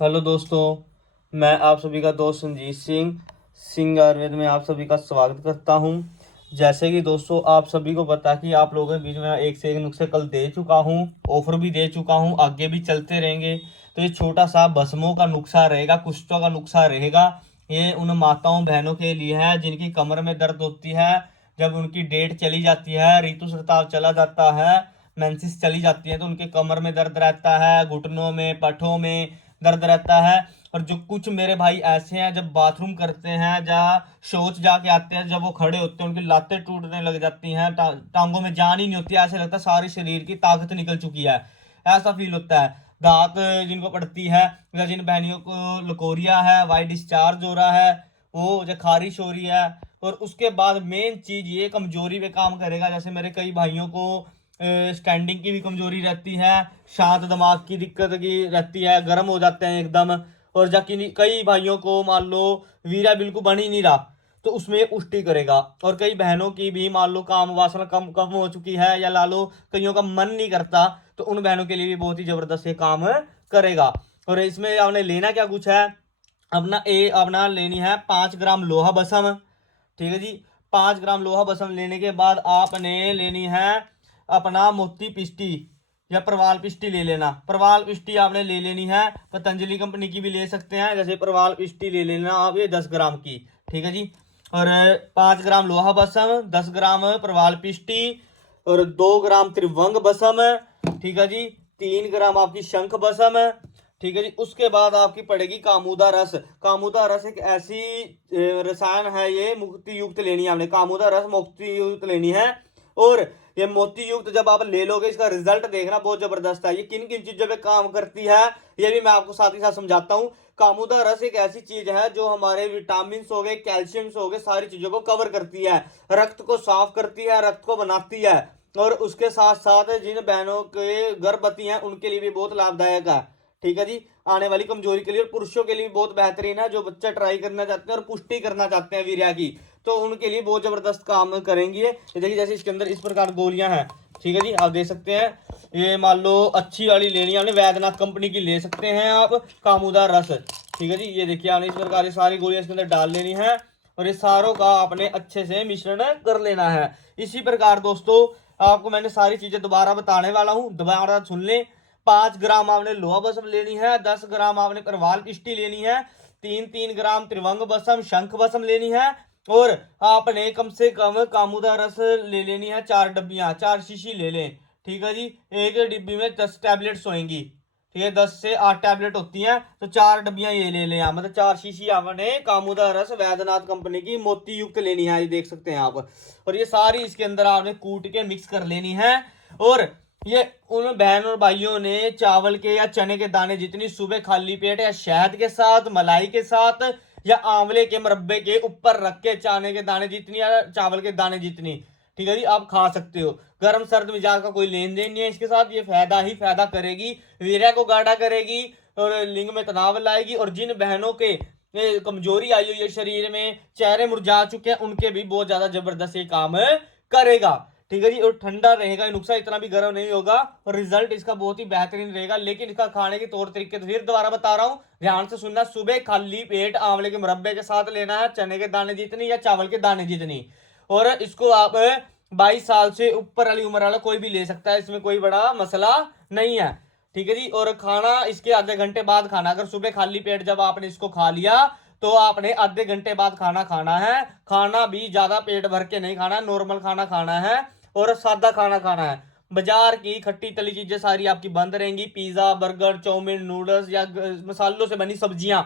Hello दोस्तों। मैं आप सभी का दोस्त संजीत सिंह सिंह आयुर्वेद में आप सभी का स्वागत करता हूं। जैसे कि दोस्तों आप सभी को पता कि आप लोगों के बीच में एक से एक नुस्खे कल दे चुका हूं, ऑफर भी दे चुका हूं, आगे भी चलते रहेंगे। तो ये छोटा सा भस्मों का नुस्खा रहेगा, कुष्ठों का नुस्खा रहेगा। ये उन माताओं बहनों के लिए है जिनकी कमर में दर्द होती है, जब उनकी डेट चली जाती है, ऋतुस्राव चला जाता है, मेंसेस चली जाती है, तो उनके कमर में दर्द रहता है, घुटनों में, पठों में दर्द रहता है। और जो कुछ मेरे भाई ऐसे हैं जब बाथरूम करते हैं, जहाँ शौच जाके आते हैं, जब वो खड़े होते हैं उनकी लातें टूटने लग जाती हैं, टांगों में जान ही नहीं होती, ऐसे लगता है सारी शरीर की ताकत निकल चुकी है, ऐसा फील होता है। दांत जिनको पड़ती है, या जिन बहनियों को लकोरिया है, वाइट डिस्चार्ज हो रहा है, वो जो खारिश हो रही है। और उसके बाद मेन चीज ये कमजोरी पे काम करेगा। जैसे मेरे कई भाइयों को स्टैंडिंग की भी कमजोरी रहती है, शांत दिमाग की दिक्कत की रहती है, गर्म हो जाते हैं एकदम। और जाकि कई भाइयों को मान लो वीरा बिल्कुल बन ही नहीं रहा, तो उसमें पुष्टि करेगा। और कई बहनों की भी मान लो काम वासना कम कम हो चुकी है, या ला लो कईयों का मन नहीं करता, तो उन बहनों के लिए भी बहुत ही जबरदस्त ये काम करेगा। और इसमें आपने लेना क्या कुछ है, अपना लेनी है 5 ग्राम लोहा बसम। ठीक है जी। 5 ग्राम लोहा बसम लेने के बाद आपने लेनी है अपना मोती पिष्टी या प्रवाल पिष्टी ले लेना। प्रवाल पिष्टी आपने ले लेनी है, पतंजलि कंपनी की भी ले सकते हैं। जैसे प्रवाल पिष्टी ले लेना आप, ये 10 ग्राम की। ठीक है जी। और 5 ग्राम लोहा बसम, 10 ग्राम प्रवाल पिष्टी, और 2 ग्राम त्रिभंग बसम। ठीक है जी। 3 ग्राम आपकी शंख बसम। ठीक है जी। उसके बाद आपकी पड़ेगी कामूदा रस। कामूदा रस एक ऐसी रसायन है, ये मुक्ति युक्त लेनी है आपने। कामूदा रस मुक्ति युक्त लेनी है। और ये मोती युक्त जब आप ले लोगे, इसका रिजल्ट देखना बहुत जबरदस्त है। ये किन किन चीजों पे काम करती है ये भी मैं आपको साथ ही साथ समझाता हूँ। कामूदा रस एक ऐसी चीज है जो हमारे विटामिन हो गए, कैल्शियम हो गए, सारी चीजों को कवर करती है, रक्त को साफ करती है, रक्त को बनाती है। और उसके साथ साथ जिन बहनों के गर्भवती हैं उनके लिए भी बहुत लाभदायक है। ठीक है जी। आने वाली कमजोरी के लिए, और पुरुषों के लिए बहुत बेहतरीन है, जो बच्चा ट्राई करना चाहते हैं और पुष्टि करना चाहते हैं वीर्या की, तो उनके लिए बहुत जबरदस्त काम करेंगी ये देखिए। जैसे इसके अंदर इस प्रकार गोलियां हैं। ठीक है जी। आप देख सकते हैं, ये मान लो अच्छी वाली लेनी है आपने, वैद्यनाथ कंपनी की ले सकते हैं आप, कामूदार रस। ठीक है जी। ये देखिए आपने इस प्रकार ये सारी गोलियां इसके अंदर डाल लेनी है, और ये सारों का आपने अच्छे से मिश्रण कर लेना है। इसी प्रकार दोस्तों आपको मैंने सारी चीजें दोबारा बताने वाला हूँ, दोबारा सुन ले। 5 ग्राम आपने लोहा बसम लेनी है, 10 ग्राम आपने करवाल पिष्टी लेनी है, 3-3 ग्राम त्रिभंग बसम शंख बसम लेनी है। और आपने कम से कम कामूदा रस ले लेनी है 4 डब्बियां, 4 शीशी ले लें। ठीक है जी। एक डिब्बी में 10 टैबलेट्स होंगी। ठीक है, 10 से 8 टैबलेट होती हैं, तो 4 डब्बियां ये ले लें आप, मतलब 4 शीशी आपने कामूदा रस वैद्यनाथ कंपनी की मोती युक्त लेनी है, ये देख सकते हैं आप। और ये सारी इसके अंदर आपने कूट के मिक्स कर लेनी है। और ये उन बहन और भाइयों ने चावल के या चने के दाने जितनी सुबह खाली पेट या शहद के साथ, मलाई के साथ, या आंवले के मुरब्बे के ऊपर रख के, चने के दाने जितनी या चावल के दाने जितनी, ठीक है जी, आप खा सकते हो। गर्म सर्द मिजाज का कोई लेन देन नहीं है इसके साथ, ये फायदा ही फायदा करेगी, वीर्य को गाढ़ा करेगी, और लिंग में तनाव लाएगी। और जिन बहनों के कमजोरी आई हुई है शरीर में, चेहरे मुरझा चुके हैं, उनके भी बहुत ज्यादा जबरदस्त ये काम करेगा। ठीक है जी। और ठंडा रहेगा, नुकसान इतना भी गर्म नहीं होगा, और रिजल्ट इसका बहुत ही बेहतरीन रहेगा। लेकिन इसका खाने के तौर तरीके तो फिर दोबारा बता रहा हूँ, ध्यान से सुनना। सुबह खाली पेट आंवले के मुरब्बे के साथ लेना है, चने के दाने जितनी या चावल के दाने जितनी। और इसको आप 22 साल से ऊपर वाली उम्र वाला कोई भी ले सकता है, इसमें कोई बड़ा मसला नहीं है। ठीक है जी। और खाना इसके आधे घंटे बाद खाना। अगर सुबह खाली पेट जब आपने इसको खा लिया, तो आपने आधे घंटे बाद खाना खाना है। खाना भी ज्यादा पेट भर के नहीं खाना, नॉर्मल खाना खाना है, और सादा खाना खाना है। बाजार की खट्टी तली चीजें सारी आपकी बंद रहेंगी, पिज्जा, बर्गर, चाउमीन, नूडल्स या मसालों से बनी सब्जियां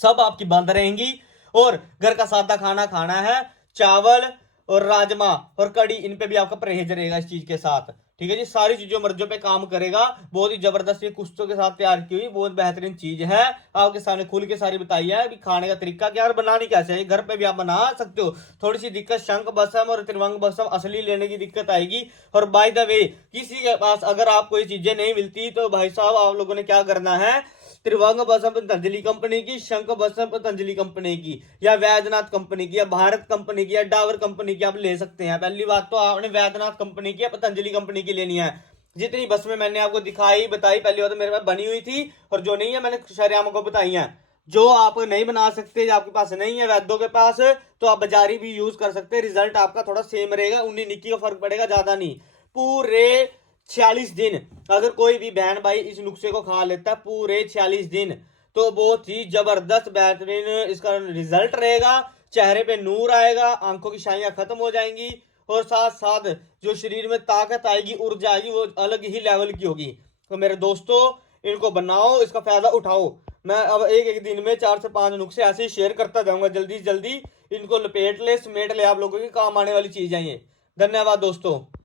सब आपकी बंद रहेंगी। और घर का सादा खाना खाना है, चावल और राजमा और कड़ी, इन पे भी आपका परहेज रहेगा इस चीज के साथ। ठीक है जी। सारी चीजों मर्जों पे काम करेगा, बहुत ही जबरदस्त, ये कुश्तों के साथ तैयार की हुई बहुत बेहतरीन चीज है। आपके सामने खुल के सारी बताई है कि खाने का तरीका क्या और बनानी कैसे है, घर पे भी आप बना सकते हो। थोड़ी सी दिक्कत शंख बसम और त्रिभंग बसम असली लेने की दिक्कत आएगी। और बाय द वे, किसी के पास अगर आपको ये चीजें नहीं मिलती, तो भाई साहब आप लोगों ने क्या करना है, त्रिभंग बसम पतंजलि कंपनी की, शंख बसम पतंजलि कंपनी की, या वैद्यनाथ कंपनी की, या भारत कंपनी की, या डाबर कंपनी की आप ले सकते हैं। पहली बात तो आपने वैद्यनाथ कंपनी की या पतंजलि कंपनी की लेनी है। जितनी बस में मैंने आपको दिखाई बताई पहली बार तो मेरे पास बनी हुई थी, और जो नहीं है मैंने शरेआम को बताई हैं। जो आप नहीं बना सकते, जो आपके पास नहीं है वैद्यों के पास, तो आप बाजारी भी यूज कर सकते हैं। रिजल्ट आपका थोड़ा सेम रहेगा, 19-21 का फर्क पड़ेगा, ज्यादा नहीं। पूरे 46 दिन अगर कोई भी बहन भाई इस नुस्खे को खा लेता है पूरे 46 दिन, तो बहुत ही जबरदस्त बेहतरीन इसका रिजल्ट रहेगा। चेहरे पे नूर आएगा, आंखों की शाइयां खत्म हो जाएंगी, और साथ साथ जो शरीर में ताकत आएगी, ऊर्जा आएगी, वो अलग ही लेवल की होगी। तो मेरे दोस्तों, इनको बनाओ, इसका फायदा उठाओ। मैं अब एक एक दिन में 4 से 5 नुस्खे ऐसे ही शेयर करता जाऊंगा। जल्दी जल्दी इनको लपेट ले, समेट ले, आप लोगों के काम आने वाली चीज है ये। धन्यवाद दोस्तों।